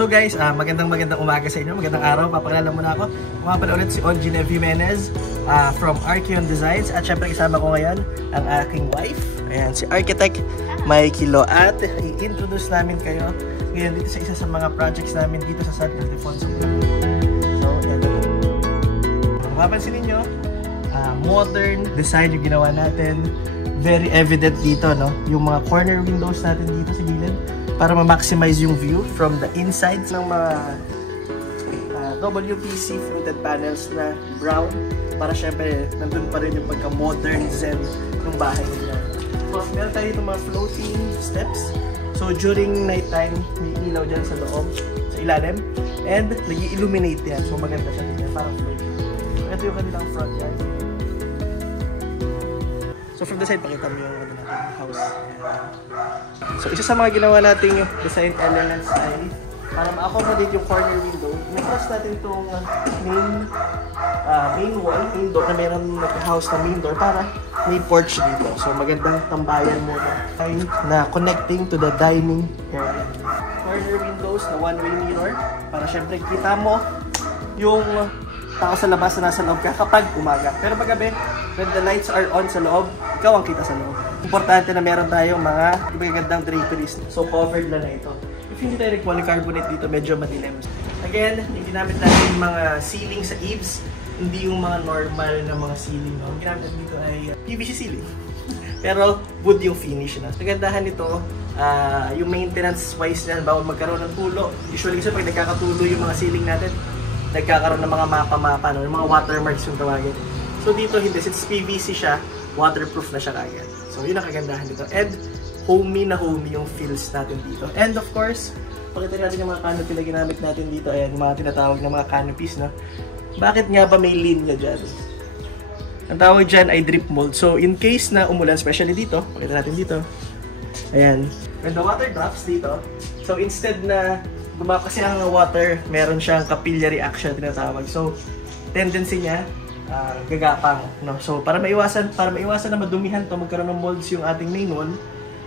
So guys, magandang umaga sa inyo, magandang araw. Papakilala muna ako. Mga pala ulit si Onginev Jimenez from Archeon Designs. At syempre kasama ko ngayon ang aking wife. Ayan, si Architect Mikey Lo. At i-introduce namin kayo ngayon dito sa isa sa mga projects namin dito sa San Ildefonso. So, ayan. Kung mapapansin ninyo, modern design yung ginawa natin. Very evident dito, no? Yung mga corner windows natin dito sa gilid para ma-maximize yung view from the inside ng mga WPC fluted panels na brown para syempre nandun pa rin yung pagka-modern zen ng bahay nila. So, meron tayo itong mga floating steps. So, during night time, may ilaw dyan sa loob, sa ilalim, and nag-illuminate yan. So, maganda siya dito, parang floating. So, ito yung kanilang front yard. So, from the side, pakita mo yung house. So, isa sa mga ginawa nating design elements ay para ma-accommodate yung corner window, na-cross natin itong main wall, main door, na mayroon nag-house na main door para may porch dito. So, magandang tambayan muna na connecting to the dining area. Corner windows na one-way mirror para syempre kita mo yung tao sa labas na nasa loob ka kapag umaga. Pero paggabi, when the lights are on sa loob, ikaw ang kita sa loob. Importante na meron tayong mga magagandang draperies. So covered na ito. If hindi tayo nag-polycarbonate dito, medyo madilim. Again, yung ginamit natin mga ceiling sa eaves, hindi yung mga normal na mga ceiling. No? Ang ginamit dito ay PVC ceiling. Pero wood yung finish na. Kagandahan nito, yung maintenance wise yan, bawal magkaroon ng tulo. Usually kasi pag nagkakatulo yung mga ceiling natin, nagkakaroon ng mga mapa-mapa, no? Yung mga watermarks yung tawagin. So dito hindi, since PVC siya, waterproof na siya kagad. So yun ang kagandahan dito. And homey na homey yung feels natin dito. And of course, pakita natin yung mga canopy na ginamit natin dito. Ayan, yung mga tinatawag na mga canopies, no? Bakit nga ba may linya dyan? Ang tawag dyan ay drip mold. So in case na umulan, especially dito, pakita natin dito. Ayan. When the water drops dito, so instead na kasi ang water, meron siyang capillary action tinatawag. So, tendency niya, gagapang. No? So, para maiwasan na madumihan to, magkaroon ng molds yung ating main wall,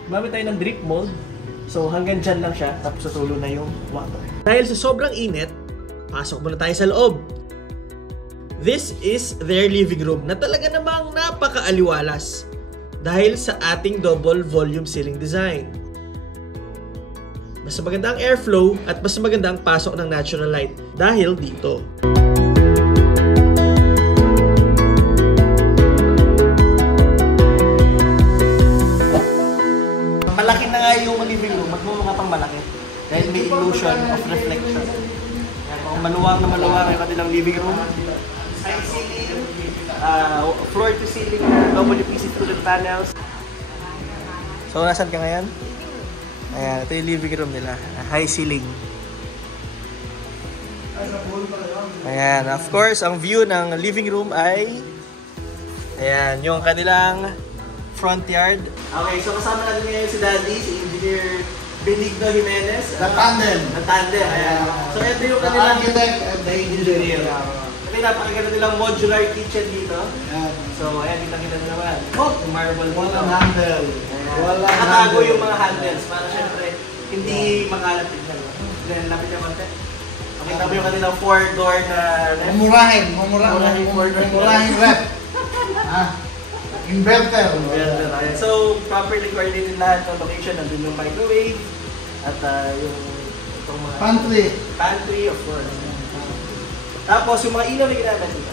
gumamit tayo ng drip mold. So, hanggang dyan lang siya, tapos natulo na yung water. Dahil sa sobrang init, pasok muna tayo sa loob. This is their living room na talaga namang napaka-aliwalas dahil sa ating double volume ceiling design. Mas maganda ang airflow at mas maganda ang pasok ng natural light dahil dito. Malaki na nga yung living room, magmumukha pang malaki dahil may illusion of reflection. Maluwang na maluwang yung kanilang living room. Side ceiling, floor to ceiling na WPC fluted panels. So, nasan ka ngayon? Ayan, ito yung living room nila. High ceiling. Ayan, of course, ang view ng living room ay ayan, yung kanilang front yard. Okay, so kasama natin ngayon si Daddy, si Engineer Benigno Jimenez. The tandem. The tandem, ayan. So ito yung kanilang architect and the engineer. Ito yung napakaganda nilang modular kitchen dito. So ayan, kita-kita na naman. Marble. Walang handle. Nakatago yung mga handles para syempre hindi makalat tignan. Then lapit yung konti. Makita mo yung kanilang 4-door na Mumurahin rep. Inverter. So properly coordinated lahat ng location. Nandun yung microwave at yung itong mga pantry of course. Tapos yung mga ilaw na ginamit dito.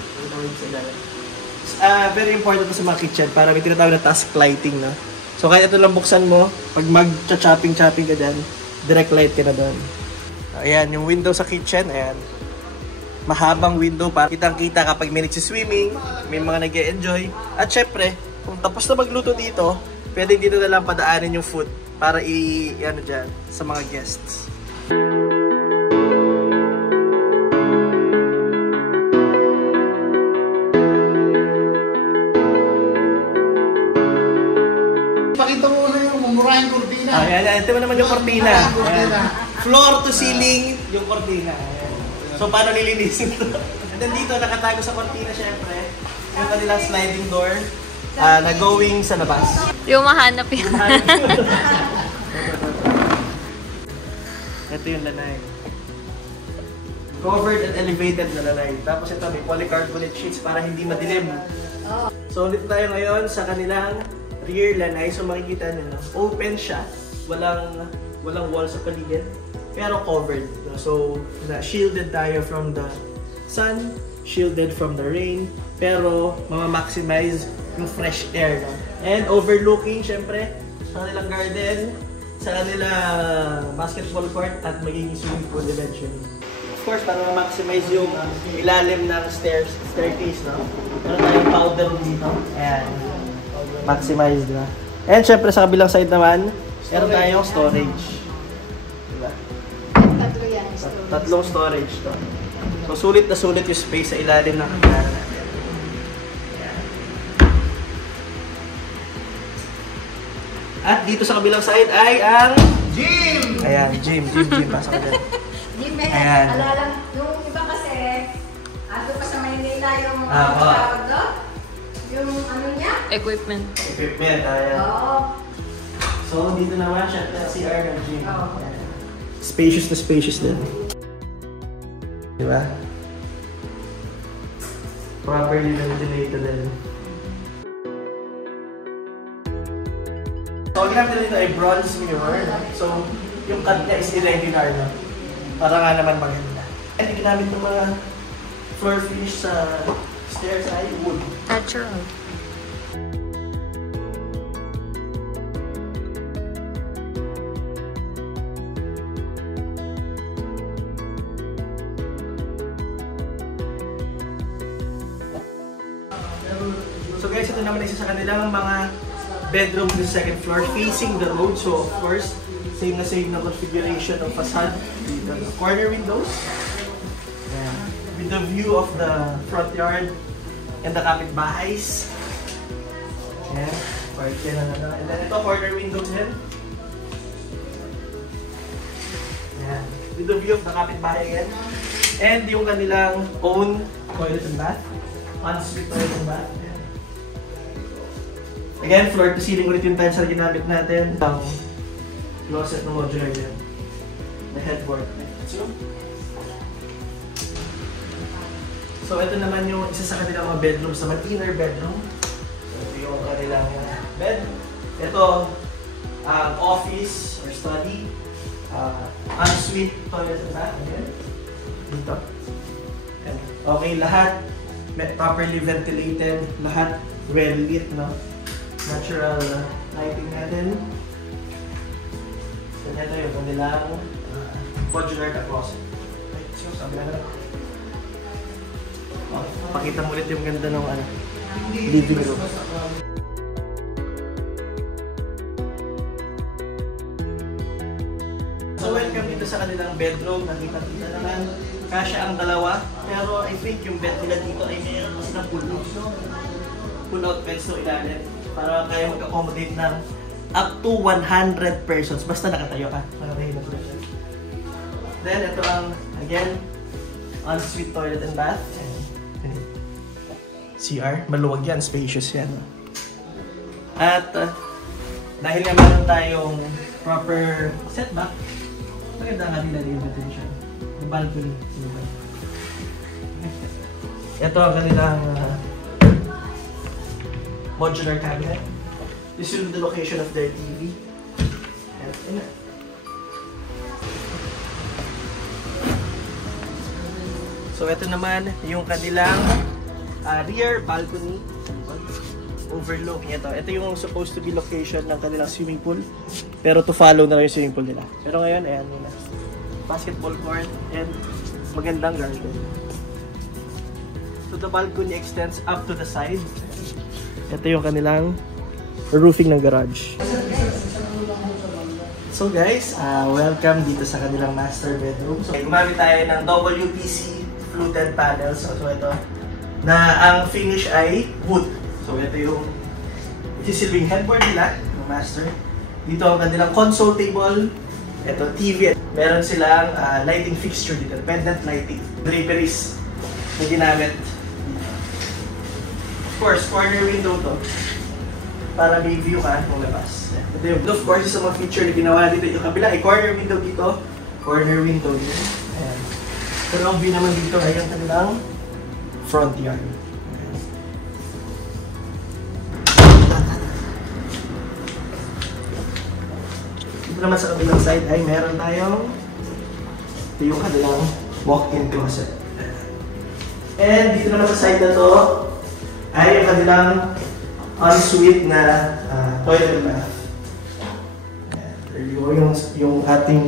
Very important sa mga kitchen para may tinatawag na task lighting, no? So kahit ito lang buksan mo, pag mag-chopping ka dyan, direct light ka na doon. Ayan, yung window sa kitchen, ayan. Mahabang window para kitang-kita kapag may nagsiswimming, may mga nag-e-enjoy. At syempre, kung tapos na magluto dito, pwede dito na lang padaanin yung food para i-ano dyan sa mga guests. Ayan, ito naman yung kortina. Floor to ceiling yung kortina. So, paano nilinisin ito? And then dito, nakatago sa kortina syempre, yung kanilang sliding door na going sa labas. Yung mahanap yun. Ito yung lanay. Covered and elevated na lanay. Tapos ito, may polycarbonate sheets para hindi madilim. So ulit tayo ngayon sa kanilang rear lanay. So makikita nyo, open siya. Walang wall sa paligid. Pero covered. So shielded tayo from the sun, shielded from the rain. Pero mama-maximize yung fresh air. And overlooking, syempre, sa kanilang garden, sa kanilang basketball court at magiging swimming pool eventually. Of course, para ma-maximize yung ilalim ng staircase, no? Meron tayong powder room dito. Ayan. Maximize, diba? And syempre, sa kabilang side naman, meron tayong storage. Diba? Tatlo yan. Tatlong storage to. So, sulit na sulit yung space sa ilalim ng hagdanan natin. Ayan. At dito sa kabilang side ay ang Gym! Ayan, gym. Pasok ka dyan. Gym Ayan. alala, yung iba kasi, ato pa sa Maynila yung Oo. tawag doon, yung ano niya? Equipment. Equipment, ayan. Oo. So, dito naman siya, CR ng gym. Oo. Ayan. Spacious na spacious din. Diba? Properly ventilated din. So, ang ginamit dito ay bronze mirror. So, yung cut niya is irregular, no? Para nga naman maganda. And yung ginamit ng mga floor finish sa stairs ay wood. Natural. So guys, ito naman isa sa kanilang mga bedroom sa second floor facing the road. So of course, same na configuration ng facade. The corner windows. Ayan. With the view of the front yard and the kapitbahays. Ayan. Part yan na. And then ito, corner windows din. Ayan. With the view of the kapitbahay again. And yung kanilang own toilet and bath. Ensuite toilet and bath. Again, floor to ceiling ulit yung tiles na ginamit natin. Ang closet ng modular yan. The headboard. So, ito naman yung isa sa kanilang mga bedroom sa inner bedroom. So, ito yung kanilang bed. Ito, office or study. Ensuite toilet and bath. Again. Dito. Okay, lahat properly ventilated. Lahat well lit, no? Natural lighting natin. So, ito yung kanilang modular na closet. So, sabi na lang. Pakita mo ulit yung ganda ng living room. So, welcome dito sa kanilang bedroom. Nakita naman, kasya ang dalawa. Pero I think yung bed nila dito ay mayroon kasi ng pull-out beds no ilalim. Para kaya mag-accommodate ng up to 100 persons. Basta nakatayo ka. Then, ito ang, again, ensuite toilet and bath. CR. Maluwag yan. Spacious yan. At, dahil nga meron tayong proper setback, maganda nga nila yung ventilation. Yung balcony. Ito ang kanilang modular cabinet. This will be the location of their TV. And, so ito naman yung kanilang rear balcony overlooking ito. Ito yung supposed to be location ng kanilang swimming pool. Pero to follow na lang yung swimming pool nila. Pero ngayon, ayan yun na. Basketball court and magandang garden. So the balcony extends up to the side. Ito yung kanilang roofing ng garage. So guys, welcome dito sa kanilang master bedroom. So gumamit tayo ng WPC fluted panels. So ito, na ang finish ay wood. So ito yung isisilbing headboard nila, ng master. Dito ang kanilang console table. Ito, TV. Meron silang lighting fixture dito, pendant lighting. Draperies na ginamit. Of course, corner window to. Para may view ka kung labas. Ito yung, of course, sa mga feature na ginawa dito. Yung kabila ay corner window dito. Corner window dito. Ayan. Pero ang view naman dito ay ang kanilang front yard. Dito naman sa kabilang side ay meron tayong ito yung kanilang walk-in closet. And dito naman sa side na to ay yung kanilang ensuite na toilet and bath. Yung ating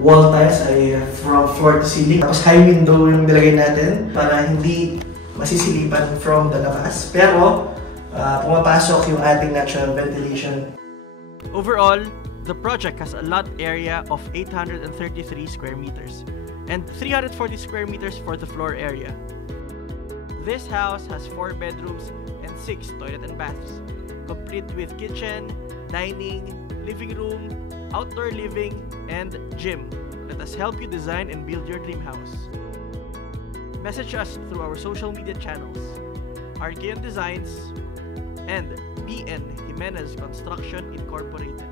wall tiles ay from floor to ceiling. Tapos high window yung nilagay natin para hindi masisilipan from the labas. Pero pumapasok yung ating natural ventilation. Overall, the project has a lot area of 833 square meters and 340 square meters for the floor area. This house has 4 bedrooms and 6 toilet and baths, complete with kitchen, dining, living room, outdoor living, and gym. Let us help you design and build your dream house. Message us through our social media channels, RKN Designs and BN Jimenez Construction Incorporated.